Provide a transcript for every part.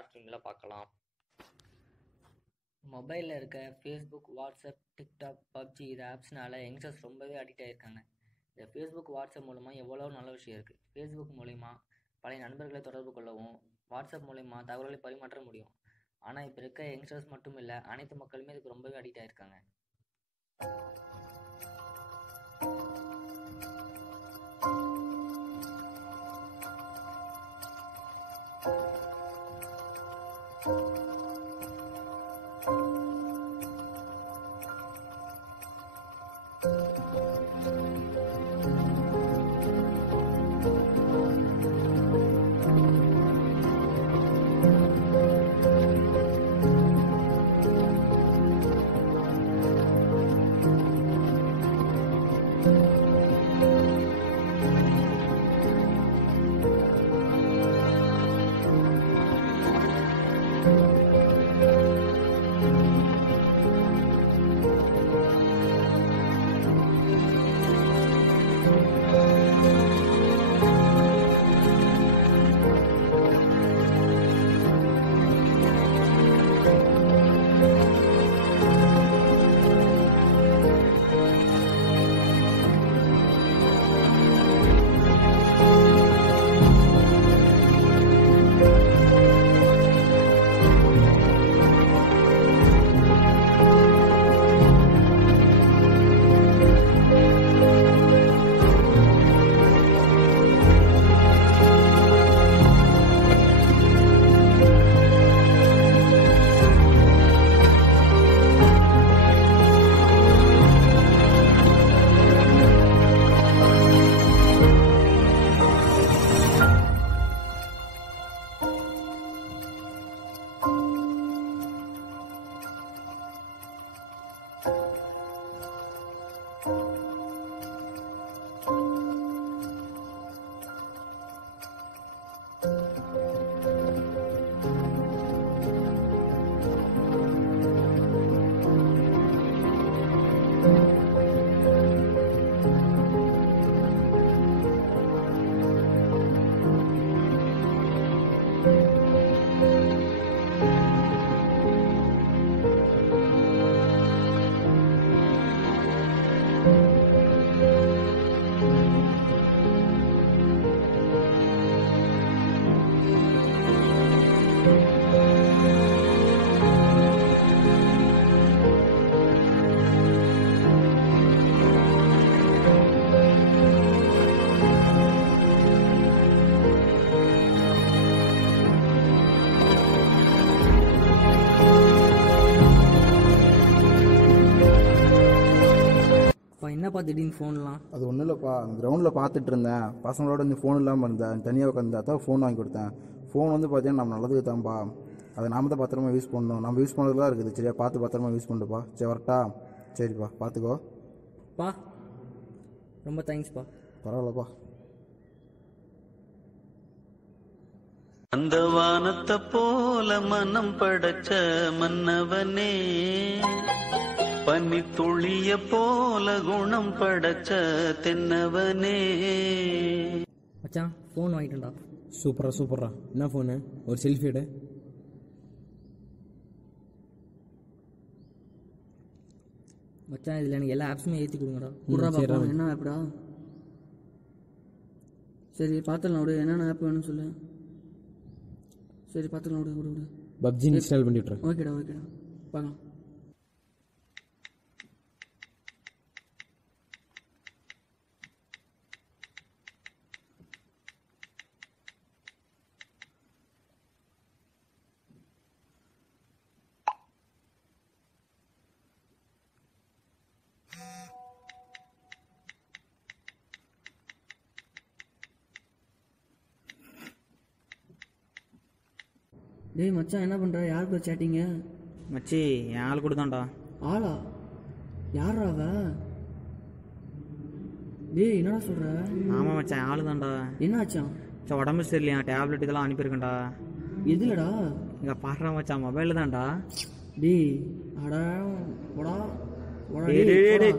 Share ஸ்ட்ரீமில் பார்க்கலாம். மொபைலில் இருக்க ஃபேஸ்புக், வாட்ஸ்அப், டிக்டாக், பப்ஜி இது ஆப்ஸ்னால யங்ஸ்டர்ஸ் ரொம்பவே அடிக்ட் ஆகியிருக்காங்க. இந்த ஃபேஸ்புக், வாட்ஸ்அப் மூலமாக எவ்வளோ நல்ல விஷயம் இருக்குது. ஃபேஸ்புக் மூலிமா பழைய நண்பர்களை தொடர்பு கொள்ளவும், வாட்ஸ்அப் மூலிமா தகவல்களை பரிமாற்ற முடியும். ஆனால் இப்போ இருக்க யங்ஸ்டர்ஸ் மட்டும் இல்லை, அனைத்து மக்களுமே இதுக்கு ரொம்பவே அடிக்ட் ஆகியிருக்காங்க. என்னப்பா திடீர்னு ஃபோன்லாம்? அது ஒன்றும் இல்லைப்பா, கிரவுண்டில் பார்த்துட்டு இருந்தேன். பசங்களோட இந்த ஃபோன் இல்லாமல் இருந்தேன், தனியாக உட்காந்து தான் ஃபோன் வாங்கி கொடுத்தேன். ஃபோன் வந்து பார்த்தீங்கன்னா நம்ம நல்லதுக்கு தான்ப்பா, அதை நாம தான் பத்திரமா யூஸ் பண்ணணும். நம்ம யூஸ் பண்ணுறது தான் இருக்குது. சரியா, பார்த்து பத்திரமா யூஸ் பண்ணுப்பா. சரி வரட்டா? சரிப்பா, பார்த்துக்கோ பா. ரொம்ப தேங்க்ஸ்ப்பா. பரவாயில்லப்பா. அந்த வானத்தை போல மனம் படைச்ச மன்னவனே, பனி துளிய போல குணம் படைச்ச தென்னவனே. மச்சான் ஃபோன் வாங்கிட்டேன்டா. சூப்பரா சூப்பரா. என்ன ஃபோனு? ஒரு செல்ஃபி எடு. மச்சான் இதில் எனக்கு எல்லா ஆப்ஸுமே ஏற்றி கொடுங்கடா. கொடுறா. என்ன ஆப்டா? சரி பார்த்துக்கலாம் விடு. என்னென்ன ஆப் வேணும்னு சொல்லு. சரி பார்த்துக்கலாம் விடு விடு விடு. பப்ஜி இன்ஸ்டால் பண்ணிவிட்றேன். ஓகேடா ஓகேடா, பார்க்கலாம். டேய் மச்சான் என்ன பண்ணுற? யார் கூட சேட்டிங்க? மச்சி என் ஆள் கொடுத்தான்டா. ஆளா? யாரா அவ? டேய் என்னடா சொல்கிற? ஆமாம் மச்சான், ஆளு தான்டா. என்ன ஆச்சான்? உடம்பு சரியில்லையா, டேப்லெட் இதெல்லாம் அனுப்பியிருக்கேன்டா. எதுலடா? இங்கே பாடுறா மச்சான், மொபைலில் தான்டா. டேய் அடா போடா போடா. டேய்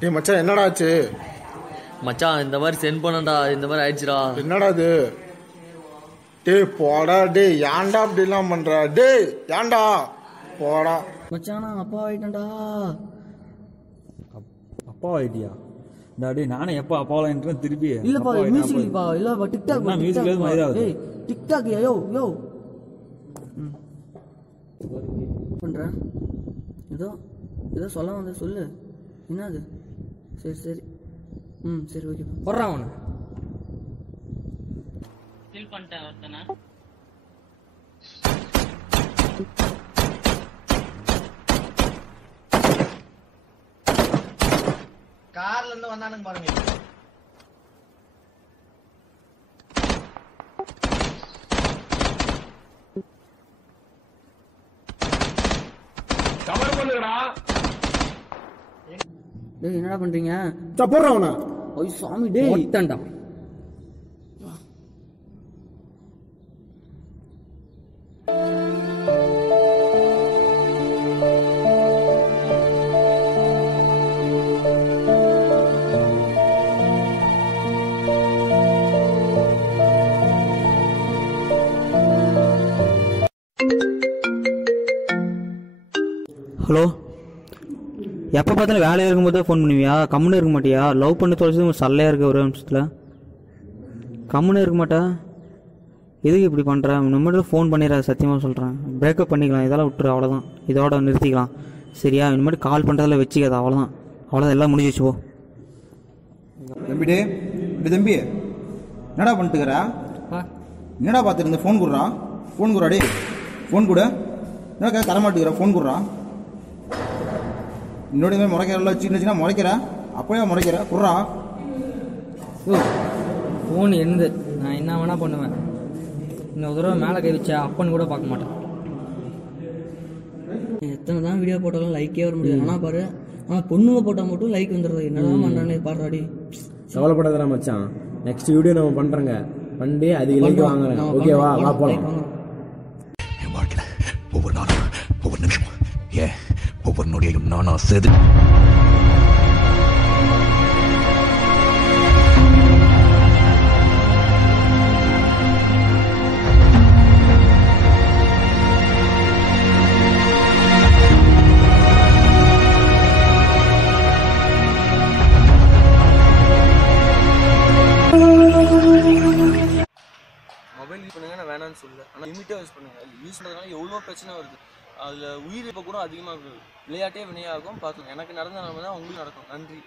டேய் மச்சான் என்னடா ஆச்சு? மச்சான் இந்த மாதிரி சென்ட் பண்ணடா, இந்த மாதிரி ஆயிடுச்சுடா. என்னடா இது? டேய் போடா டேய், ஏன்டா அப்படிலாம் பண்ற? டேய் ஏன்டா போடா. மச்சான் நான் அப்பா ஆயிட்டேன்டா. அப்பா ஆயிட்டியா? டேய் நானே எப்போ அப்பாவலாம் திருப்பி இல்லப்பா மியூசிக்ப்பா, இல்லப்பா டிக்டாக் மியூசிக் எதுவும் மாதிரி ஏய் டிக்டாக் யோ யோ பண்ற ஏதோ ஏதோ சொல்ல வந்த சொல்லு. என்னது? சரி சரி சரி ஓகே போடுறான் அவனை. ஃபீல் பண்ணிட்டேன் ஒருத்தனை. கார்ல இருந்து வந்தானுங்க பாருங்க. கவர் பண்ணுங்கடா. டேய் என்னடா பண்றீங்க? போடுறான் அவனை. ஓய் சாமி டேய் ஒட்டண்டா. ஹலோ, எப்போ பார்த்தாலும் வேலையாக இருக்கும்போது ஃபோன் பண்ணுவியா? கம்முன்னு இருக்க மாட்டியா? லவ் பண்ணி தொலைச்சது சல்லையாக இருக்க ஒரு நிமிஷத்தில் கம்முன்னு இருக்க மாட்டா? எதுக்கு இப்படி பண்ணுற? இனிமேட்டு ஃபோன் பண்ணிடுற, சத்தியமாக சொல்கிறேன். பிரேக்கப் பண்ணிக்கலாம், இதெல்லாம் விட்டுரு, அவ்வளோதான். இதோட நிறுத்திக்கலாம் சரியா? இனிமேட்டு கால் பண்ணுறதில் வச்சுக்காது, அவ்வளோதான் எல்லாம் முடிஞ்சு வச்சுப்போ. தம்பி டே தம்பி என்னடா பண்ணிட்டுக்கிறா? என்னடா பார்த்துருந்த? ஃபோன் கொடுறா, ஃபோன் கொடுறா. டே ஃபோன் கொடு. என்னக்கா தரமாட்டுக்கிறா? ஃபோன் கொடுறா. இன்னொரு மாதிரி முறைக்கிறா சின்ன முறைக்கிற, அப்போயே முறைக்கிற குடுறா. ஃபோன் இருந்து நான் என்ன வேணா பண்ணுவேன். இன்னொரு தடவை மேலே கை வச்சா அப்பன்னு கூட பார்க்க மாட்டேன். எத்தனை தான் வீடியோ போட்டாலும் லைக்கே வர முடியாது. ஆனால் பாரு, ஆனால் பொண்ணுங்க போட்டால் மட்டும் லைக் வந்துடுறது. என்னதான் பண்ணுறானே பாடுறாடி. கவலைப்படாதடா மச்சான், நெக்ஸ்ட் வீடியோ நம்ம பண்ணுறோங்க. பண்ணி அது லைக் வாங்குறேன். ஓகேவா? வா போகலாம். என் வாழ்க்கையில் ஒவ்வொரு நாளும் ஒவ்வொரு நிமிஷம் ஒவ்வொரு நொடியையும் நானா சேது மொபைல் யூஸ் பண்ணுங்க, நான் வேணான்னு சொல்லல. ஆனால் லிமிட்டாக யூஸ் பண்ணுங்க. யூஸ் பண்ணுறதுனால எவ்வளோ பிரச்சனை வருது. அதில் உயிரிழப்பு கூட அதிகமாக இருக்குது. விளையாட்டே வினையாகும். பார்த்துக்கோங்க. எனக்கு நடந்த நிலைமை தான் உங்களுக்கு நடக்கும். நன்றி.